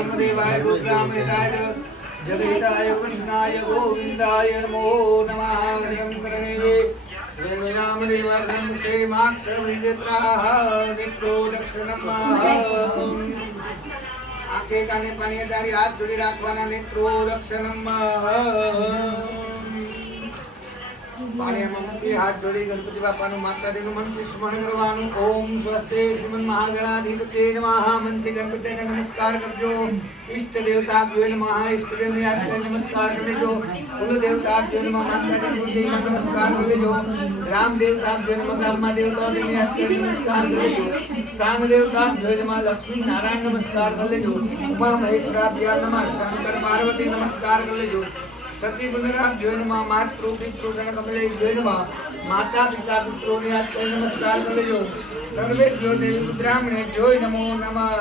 ब्रह्मदेवाय गोब्राह्मणिताय जगहिताय कृष्णाय गोविन्दाय नमो नमः। हरिं करणेवे श्रीरामदेवार्घं क्षेमाक्षवृजत्राः नित्यो दक्षिणम् आंखे काने पानी दारी हाथ जोड़ी राखवाना नेत्रो दक्षिणम् पाणीમાં મૂકી હાથ જોડી ગણપતિ બાપાનું માતાજીનું મંત્ર સ્મરણ કરવાનું. ઓમ સ્વસ્તે શ્રીમન મહાગણાધિપતે નમઃ. મંત્રી ગણપતિને નમસ્કાર કરજો. ઈષ્ટ દેવતાભ્યો નમઃ. ઈષ્ટ દેવને યાદ કરી નમસ્કાર કરી લેજો. કુલ દેવતાભ્યો નમઃ. માતાજી કુલદેવીને નમસ્કાર કરી લેજો. ગ્રામ દેવતાભ્યો નમઃ. ગ્રામમાં દેવતાઓને યાદ કરી નમસ્કાર કરી લેજો. સ્થાન દેવતાભ્યો નમઃ. લક્ષ્મી નારાયણ નમસ્કાર કરી લેજો. ઉમા મહેશ્વરાભ્યો નમઃ. શંકર પાર્વતી નમસ્કાર કરી લેજો. सती पुनराभ्यो नमः. मातृ पितृ गण कमलेभ्यो नमः. माता पिता पुत्रों ने आपको नमस्कार कर लेजो. सर्वेभ्यो देवी पुत्रामणेभ्यो नमो नमः.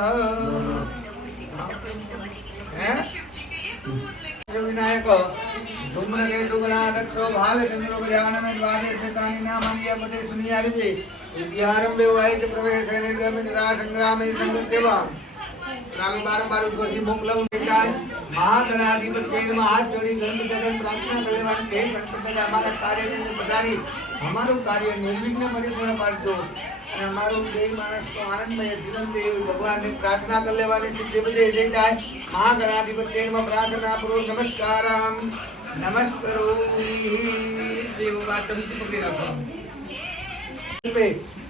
विनायक धूम्रकेतु गणाध्यक्षो भालचंद्रो गजानन द्वादश तानि नामानि पदे सुनियारिवे विद्यारंभे वाहित प्रवेश निर्गमित संग्रामे संगत्यवा राग बारंबार उपस्थि मोकलव देताय महागणाधिपति नमः. हाथ जोड़ी गणपति प्रार्थना करेवानी है. गणपति हमारा कार्य में पधारी हमाરું કાર્ય નિર્વિઘ્ન પરિપૂર્ણ પાડજો અને અમારું દેવ માણસ તો આનંદમય જીવન દે ભગવાનની પ્રાર્થના કરી લેવાની સિદ્ધિ બધે જઈ જાય. મહાગણાધિપતિ નમઃ. પ્રાર્થના પૂર્વક નમસ્કારમ નમસ્કરોમિ. દેવ વાચમથી પકડી રાખો.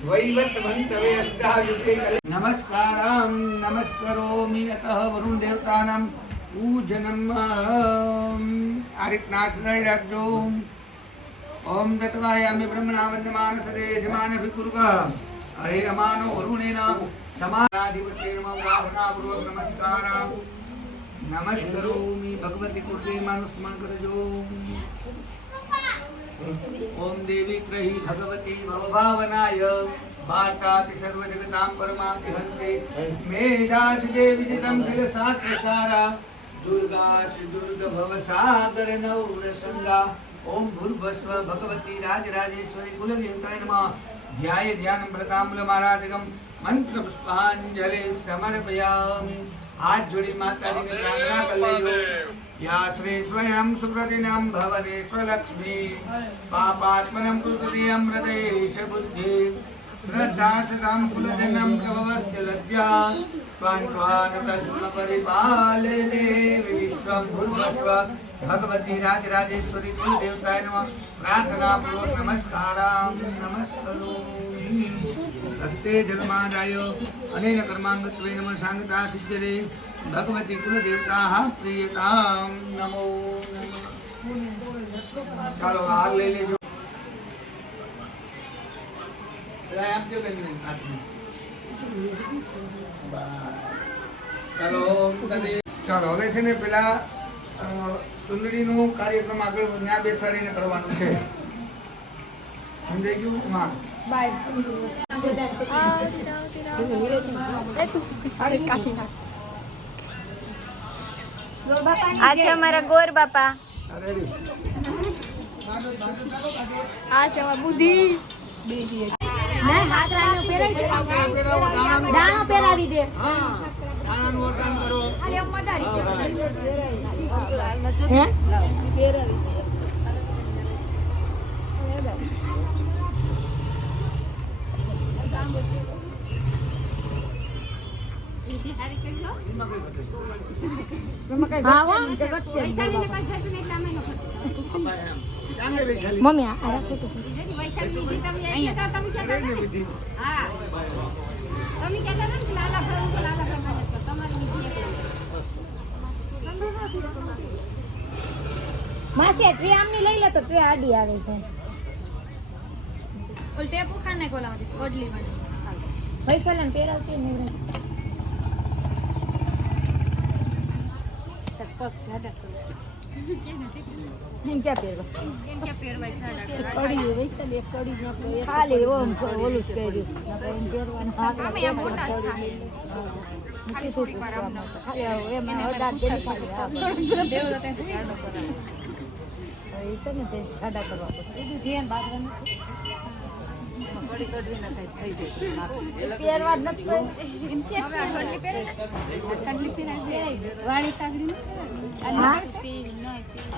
वैवस्वन्तवे अष्टायुगे नमस्कारं नमस्करोमि. अतः वरुण देवतानां पूजनम् आ રીતના આશ્રય રાખજો. ओम दत्वायामि ब्रह्मणा वन्दमान सदे यजमानभिकुरुग अहे अमानो वरुणेन समानाधिपते नमः. प्रार्थनापूर्वक नमस्कारं नमस्करोमि. भगवती कुलदेवीमाનું સ્મરણ કરજો. ओम देवी त्रयी भगवती भवभावनाय वार्ताति सर्वजगतां परमाति हन्ते मेधासि देवी जितं किल शास्त्रसारा दुर्गासि दुर्ग भवसागर नौरसंगा. ओम भूर्भस्व भगवती राजराजेश्वरी कुलदेवताय नमः. ध्याय ध्यानं व्रताम्बुलमाराधिकं मंत्र पुष्पांजलि समर्पयामि. हाथ जोड़ी माताजी ने प्रार्थना कर लेજો. या श्री स्वयं सुकृतिनं भवनेश्वरलक्ष्मी पापात्मनं कृतधियं हृदयेश बुद्धि श्रद्धा सदां कुलजनं प्रभवस्य लज्जा त्वां तस्म परिपालने विश्वं भूर्भस्व भगवती राजराजेश्वरी कुलदेवताय नमः. प्रार्थना पूर्वक नमस्कारं नमस्करोमि. हस्ते जन्मादाय अनेन कर्मांगत्वेन नमः. सांगता सिद्ध्यते भगवती कुलदेवताः प्रियतां नमो नमः. चलो हाल ले लेજો. ચાલો હવે છે ને પેલા ચુંદડીનું કાર્યક્રમ આગળ ત્યાં બેસાડીને કરવાનું છે. સમજાઈ ગયું? હા આ છે અમારા ગોર બાપા. આ છે અમાર બુદ્ધિ. હાથ રાનો પહેરાવી દે. દાણો પહેરાવી દે. હા દાણાનું વર્તન કરો. હે પહેરાવી મમ્મી આ રાખો તો માસી ટ્રે આમની લઈ લે તો ટ્રે આડી આવે છે. ઓલ ટેપુ ખાને કોલામાંથી ઓડલી માં વૈશાલન પહેરાવતી ને તક પગ જાડા કરો. એમ ક્યાં પહેરવા? એમ ક્યાં પહેરવા જાડા કરો? કડી વૈશાલ એક કડી ન આપણે ખાલી ઓમ ઓલું જ કર્યું. નકર એમ પહેરવાનું આપણે એમ મોટા થાય. ખાલી થોડી વાર આમ ન ખાલી એમાં હડા દેલી ખાલી આ દેવલો તે જાડો કરાવે. એ છે ને તે જાડા કરવા પડે. બીજું જીન બાજરાનું પહેરવા જ નથી કોઈ. હવે આ કટલી પહેરે વાળી તાગડી હા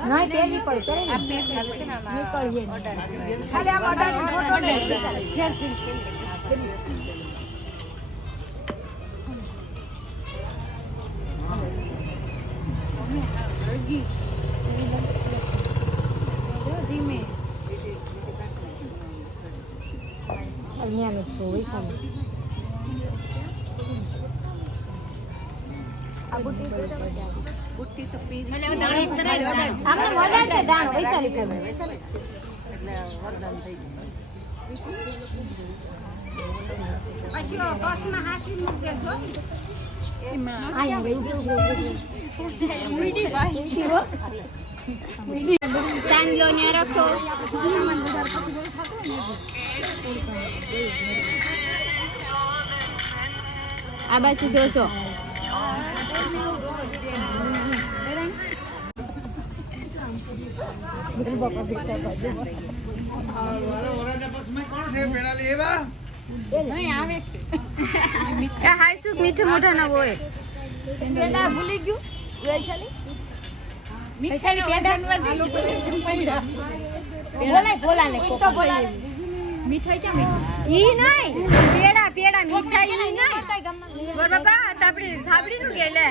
નહીં પહેરવી પડે આ નીકળીએ ખાલી આમ ધીમે અહીંયાનું જોઈ સામે આ બુટ્ટી તો પી મને આમને મોડાડે દાણ વૈસાલી કરે એટલે વરદાન થઈ ગયું પછી બસમાં હાસી મૂક દેજો આયા ગઈ ચાંદલો ને રાખો સામાન વધારે પછી ગોળ થાતો ને આ બાજુ જોશો મીઠું મોઢા ના હોય ભૂલી ગયું વૈશાલી વૈશાલી મીઠાઈ કેમ ઈ નહીં પેડા પેડા મીઠાઈ ઈ નહીં બોર બાપા તાપડી થાબડી નું કે લે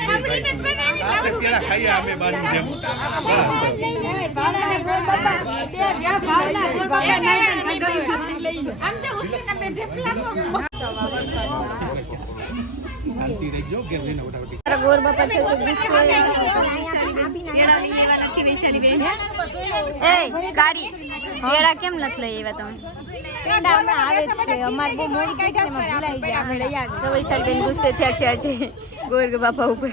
થાબડી ને બનાવી પેડા ખાઈ અમે બાજુ જેમ ભાવના ગોર બાપા બે ભાવના ગોર બાપા નહીં આમ તો હુસેન બે ઢેફલા હાલતી રહેજો ગેરને વટાવટી ગોર બાપા છે તો ગુસ્સો પેડા લઈ લેવા નથી વૈશાલી બેન એ કારી પેડા કેમ નથી લઈ આવ્યા તમે પેડા અમે આવે છે અમાર બહુ મોડી કાઈ એમાં ભૂલાઈ ગયા અમે લઈ આવ્યા તો વૈશાલી બેન ગુસ્સે થયા છે આજે ગોર બાપા ઉપર